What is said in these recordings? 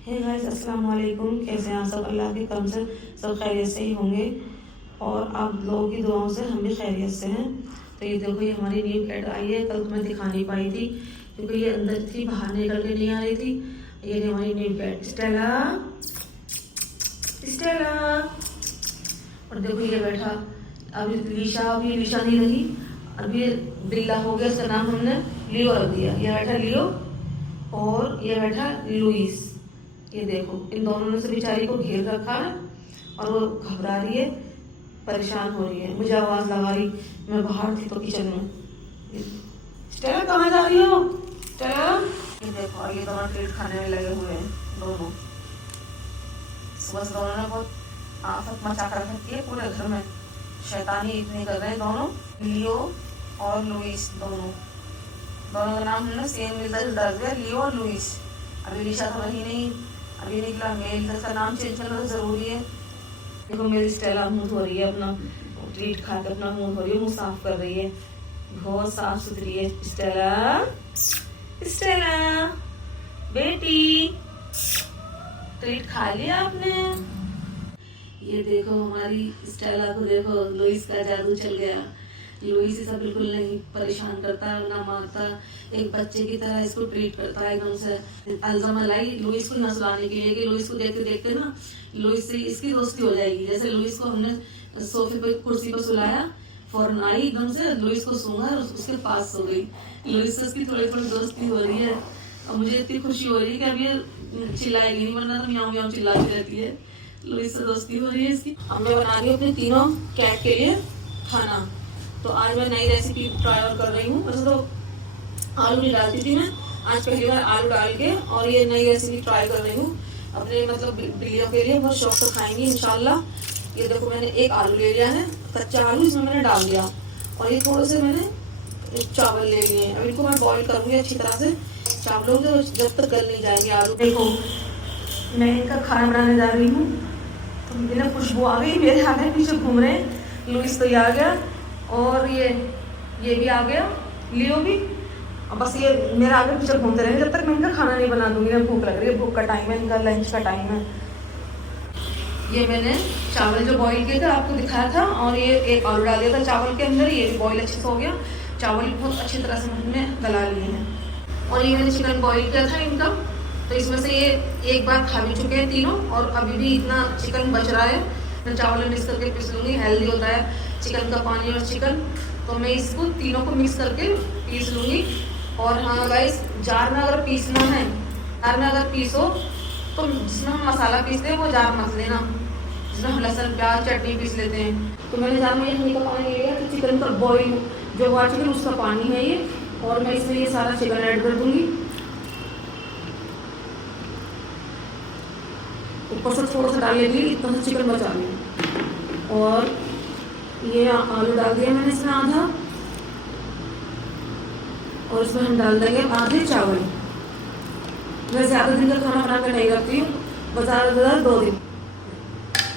Hey guys, अस्सलाम वालेकुम। कैसे हैं आप सब? अल्लाह के करम से सब खैरियत से ही होंगे और आप लोगों की दुआओं से हम भी खैरियत से हैं। तो ये देखो, ये हमारी न्यू कैट आई है। कल तो मैं दिखा नहीं पाई थी क्योंकि ये अंदर थी, बाहर निकल के नहीं आ रही थी। ये हमारी न्यू कैट स्टेला। स्टेला और देखो ये बैठा। अभी लीशा नहीं रही, अभी बिल्ला हो गया। उसका नाम हमने लियो रख दिया। ये बैठा लियो और ये बैठा लुइस। ये देखो, इन दोनों ने से बेचारी को घेर रखा है और वो घबरा रही है, परेशान हो रही है, मुझे आवाज लगा रही। मैं बाहर थी तो किचन में। स्टेला कहाँ जा रही हो स्टेला? ये देखो, ये दोनों ट्रीट खाने में लगे हुए हैं दोनों। सुबह से दोनों ने बहुत आफत मचा कर रखी है पूरे घर में। शैतानी इतनी कर रहे हैं दोनों, लियो और लुइस। दोनों का नाम हमने सेम मिलता जुलता रख दिया, लियो और लुइस। अभी लीशा तो रही नहीं, अभी निकला मेल, तो इसका नाम चेंज करना तो जरूरी है। देखो मेरी स्टेला मुंह धो रही है, अपना ट्रीट खा के अपना मुंह धो रही है, मुंह साफ कर रही है, बहुत साफ सुथरी है। स्टेला, स्टेला बेटी, ट्रीट खा लिया आपने? ये देखो हमारी स्टेला को, देखो लुइस का जादू चल गया। लुइस इसे बिल्कुल नहीं परेशान करता, ना मारता, एक बच्चे की तरह इसको ट्रीट करता है एकदम से। अल्जामा लाई लुइस को न सुलाने के लिए कि लुइस को देखते देखते ना लुइस से इसकी दोस्ती हो जाएगी। जैसे लुइस को हमने सोफे पे कुर्सी पर सुलाया, फौरन आई एकदम से लुइस को सूंघा और उसके पास सो गई। लुइस से उसकी थोड़ी थोड़ी दोस्ती हो रही है और मुझे इतनी खुशी हो रही है कि अब ये चिल्लाएगी नहीं, वरना तो म्याऊं म्याऊं चिल्लाती रहती है। लुइस से दोस्ती हो रही है इसकी। अब मैं बना रही हूँ अपने तीनों कैट के लिए खाना। तो आज मैं नई रेसिपी ट्राई और कर रही हूँ। वैसे तो आलू नहीं डालती थी मैं, आज पहली बार आलू डाल के और ये नई रेसिपी ट्राई कर रही हूँ अपने मतलब बिल्लियों के लिए। बहुत शौक से खाएंगी इंशाल्लाह। ये देखो, मैंने एक आलू ले लिया है, कच्चा आलू, इसमें मैंने डाल दिया और ये थोड़े से मैंने चावल ले लिए हैं। अब इनको मैं बॉईल करूँगी अच्छी तरह से, चावलों को जब तक गल नहीं जाएंगे आलू। देखो मैं इनका खाना बनाने जा रही हूँ, तो बिना खुशबू आ गई, मेरे आगे पीछे घूम रहे हैं। लुइस तो आ गया और ये भी आ गया, लियो भी। अब बस ये मेरे आगे पीछे घूमते रहेंगे जब तक मैं इनका खाना नहीं बना दूंगी। भूख लग रही है, भूख का टाइम है, इनका लंच का टाइम है। ये मैंने चावल जो बॉईल किए थे आपको दिखाया था और ये एक आलू डाल दिया था चावल के अंदर। ये भी बॉईल अच्छे से हो गया, चावल बहुत अच्छी तरह से हमने गला लिए हैं। और ये मैंने चिकन बॉईल किया था इनका, तो इसमें से ये एक बार खा भी चुके हैं तीनों और अभी भी इतना चिकन बच रहा है। मैं चावल में मिक्स करके पीस लूँगी, हेल्दी होता है चिकन का पानी और चिकन। तो मैं इसको तीनों को मिक्स करके पीस लूँगी। और हाँ गाइस, जार में अगर पीसना है, जार में अगर पीसो तो जिसमें हम मसाला पीसते हैं वो जार मत लेना, जिसमें हम लहसुन प्याज चटनी पीस लेते हैं। तो मैंने जार में ये का पानी ले लिया, तो चिकन का बॉईल जो हुआ चिकन उसका पानी है ये। और मैं इसमें ये सारा चिकन ऐड कर दूँगी। ऊपर से थोड़ा सा डाल लेंगे, इतना सा चिकन बचा लेंगे। और ये आलू डाल दिया मैंने इसमें आधा, और इसमें हम डाल देंगे आधे चावल। मैं ज़्यादा दिन का खाना बना कर नहीं रखती हूँ, बस ज़्यादा 2 दिन।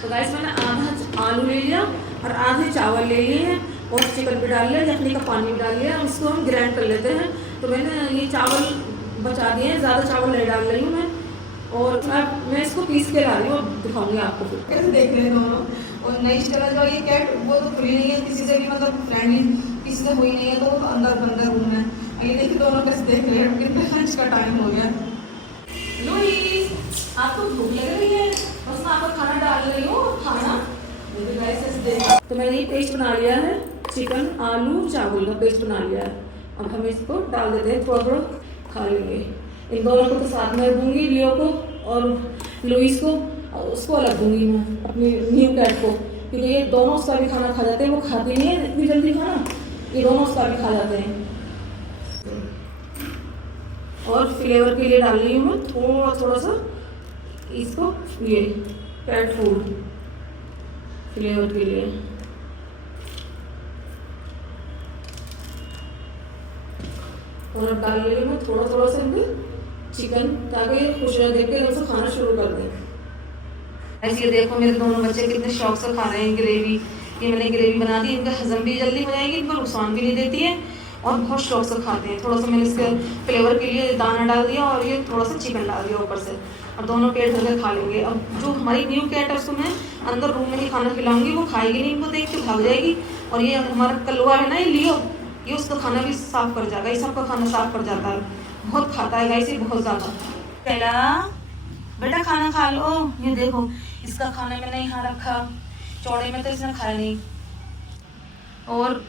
तो गाइस मैंने आधा आलू ले लिया और आधे चावल ले लिए हैं और चिकन भी डाल लिया, चटनी का पानी भी डाल लिया। इसको हम ग्राइंड कर लेते हैं। तो मैंने ये चावल बचा दिए हैं, ज़्यादा चावल नहीं डाल रही हूँ मैं। और मैं इसको पीस के ला रही हूँ, दिखाऊंगी आपको फिर कैसे देख रहे हैं दोनों। और नई स्टेला जो ये कैट वो तो खुली नहीं है किसी से भी, मतलब फ्रेंडली किसी से हुई नहीं है, तो वो अंदर घूम है। ये देखिए दोनों कैसे देख रहे हैं, कितने लंच का टाइम हो गया। लुइस, आपको भूख लग रही है? बस मैं आपको खाना डाल रही हूँ, खाना तो मैंने ये पेस्ट बना लिया है, चिकन आलू चावल का पेस्ट बना लिया है। अब हम इसको डाल देते हैं, थोड़ा थोड़ा खा लेंगे। इन दोनों को तो साथ में दूंगी, लियो को और लुइस को, उसको अलग दूंगी मैं अपनी न्यू कैट को, क्योंकि ये दोनों उसका भी खाना खा जाते हैं। वो खाती नहीं है इतनी जल्दी खाना, ये दोनों उसका भी खा जाते हैं। और फ्लेवर के लिए डाल रही हूँ मैं थोड़ा सा इसको, ये कैट फूड फ्लेवर के लिए। और अब डाल रही हूँ मैं थोड़ा सा चिकन, ताकि खुश रह देख के उसे खाना शुरू कर दें। ऐसे देखो मेरे दोनों बच्चे कितने शौक से खा रहे हैं ग्रेवी। ये मैंने ग्रेवी बना दी, इनका हजम भी जल्दी हो जाएगी, इनको नुकसान भी नहीं देती है और बहुत शौक से खाते हैं। थोड़ा सा मैंने इसके फ्लेवर के लिए दाना डाल दिया और ये थोड़ा सा चिकन डाल दिया ऊपर से। और दोनों पेट भर के खा लेंगे। अब जो हमारी न्यू कैट है उसको मैं अंदर रूम में ही खाना खिलाऊंगी, वो खाएगी नहीं, इनको देख के भाग जाएगी। और ये हमारा कलवा है ना, ये लियो, ये उसका खाना भी साफ कर जाएगा, ये सबका खाना साफ कर जाता है, बहुत खाता है गाइस ये, बहुत ज़्यादा। पहला बेटा खाना खा लो, ये देखो इसका खाने में नहीं यहाँ रखा, चौड़े में तो इसने खाया नहीं। और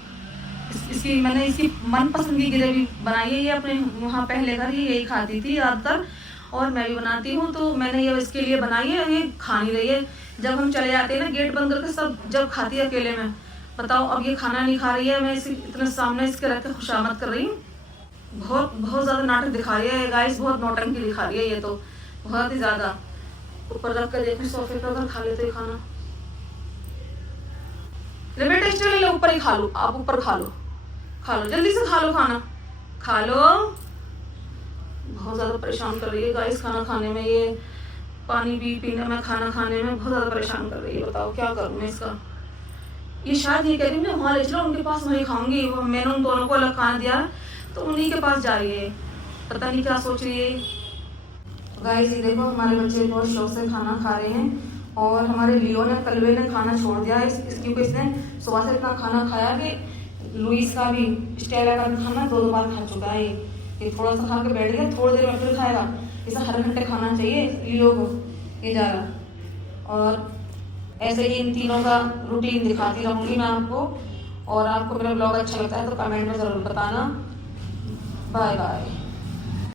इसकी मैंने इसकी मनपसंद की ग्रेवी बनाई है, ये अपने वहाँ पहले घर ही यही खाती थी ज़्यादातर, और मैं भी बनाती हूँ, तो मैंने ये इसके लिए बनाई है। ये खा नहीं रही है, जब हम चले जाते हैं ना गेट बंद करके, सब जब खाती है अकेले में, बताओ अब ये खाना नहीं खा रही है, मैं इसे इतने सामने इसके रख के खुशामद कर रही हूँ। बहुत बहुत ज़्यादा नाटक दिखा रही है गाइस, बहुत नौटंकी दिखा रही है ये तो, बहुत ही ज़्यादा। ऊपर रख कर देखो सोफे पर, अगर खा लेते खाना, ले बेटा स्टूल ले ऊपर ही खा लो, आप ऊपर खा लो, खा लो जल्दी से, खा लो खाना, खा लो। बहुत ज़्यादा परेशान कर रही है गाइस खाना खाने में, ये पानी भी पीने में, खाना खाने में बहुत ज़्यादा परेशान कर रही है। बताओ क्या करूँ मैं इसका। ये शायद ये कह रही है वहाँ ले चलो, उनके पास वहीं खाऊंगी, मैंने उन दोनों को अलग खाना दिया तो उन्हीं के पास जा रही है, पता नहीं क्या सोच रही है। गाइस ये देखो हमारे बच्चे बहुत शौक से खाना खा रहे हैं, और हमारे लियो ने, कलवे ने खाना छोड़ दिया क्योंकि इसने सुबह से इतना खाना खाया कि लुइस का भी, स्टेला का भी खाना 2-2 बार खा चुका है। ये थोड़ा सा खा के बैठ गया, थोड़ी देर में फिर खाएगा। इसे हर घंटे खाना चाहिए लियो को, ये ज़्यादा। और ऐसे ही इन तीनों का रूटीन दिखाती रहूँगी मैं आपको, और आपको मेरा ब्लॉग अच्छा लगता है तो कमेंट में ज़रूर बताना। Bye bye.